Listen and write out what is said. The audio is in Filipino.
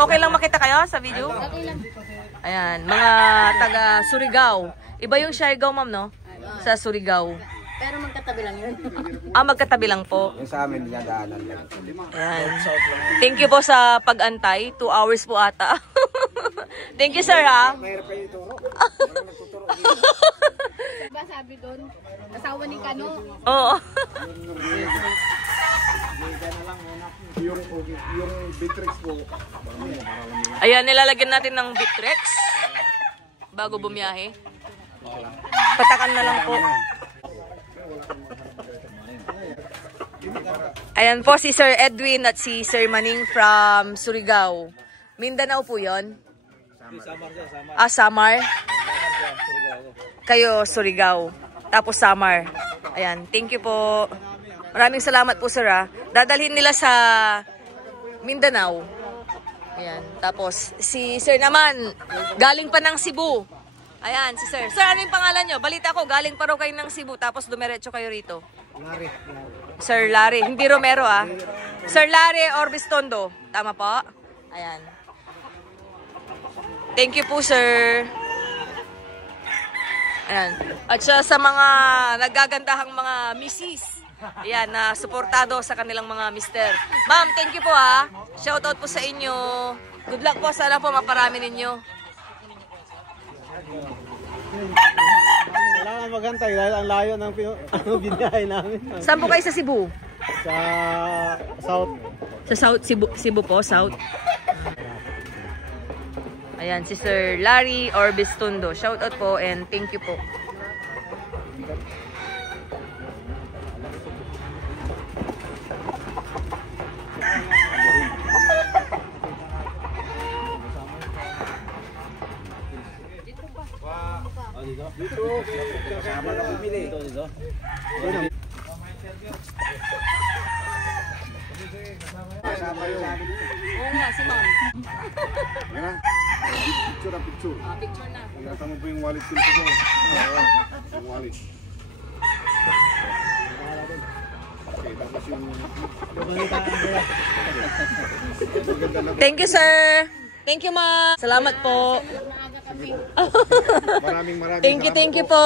Okay lang makita kayo sa video? Okay lang. Ayan, mga taga Surigao. Iba yung Siargao, ma'am, no? Sa Surigao. Pero magkatabi lang yun. Magkatabi lang po. Yung sa amin, dinadaanan lang. Ayan. Thank you po sa pag-antay. 2 hours po ata. Thank you, sir, ha? Mahirap kayo ituro. Diba sabi doon? Asawa ni Kano. Oo. Yung Bitrix po. Ayan, nilalagyan natin ng Bittrex bago bumiyahe. Patakan na lang po. Ayan po si Sir Edwin at si Sir Maning from Surigao. Mindanao po yon. Samar. Kayo, Surigao. Tapos Samar. Ayan, thank you po. Maraming salamat po, sir, ha. Dadalhin nila sa Mindanao. Ayan, tapos si Sir naman, galing pa ng Cebu. Ayan, si Sir. Sir, ano yung pangalan nyo? Balita ko, galing pa raw kayo ng Cebu, tapos dumiretso kayo rito. Larry. Sir Larry, hindi Romero, ah. Sir Larry Orbistondo. Tama po? Ayan. Thank you po, sir. Ayan. At sa mga nagagandahang mga misis, ayan, na suportado sa kanilang mga mister. Ma'am, thank you po, ha. Shoutout po sa inyo. Good luck po. Sana po maparami ninyo. Kailangan maghantay dahil ang layo ng binahe namin. Saan po kayo sa Cebu? Sa South. Sa South, Cebu po, South. Ayan, si Sir Larry Orbistondo. Shoutout po and thank you po. Dito, kasama na bumili. Dito. Kasama yun. Oo nga, si ma'am. Yan na. Picture na picture. Picture na. Ingatan mo po yung wallet ko dito. Oo, yung wallet. Okay, tapos yung... Thank you, sir. Thank you, ma. Salamat po. Maraming Thank you po.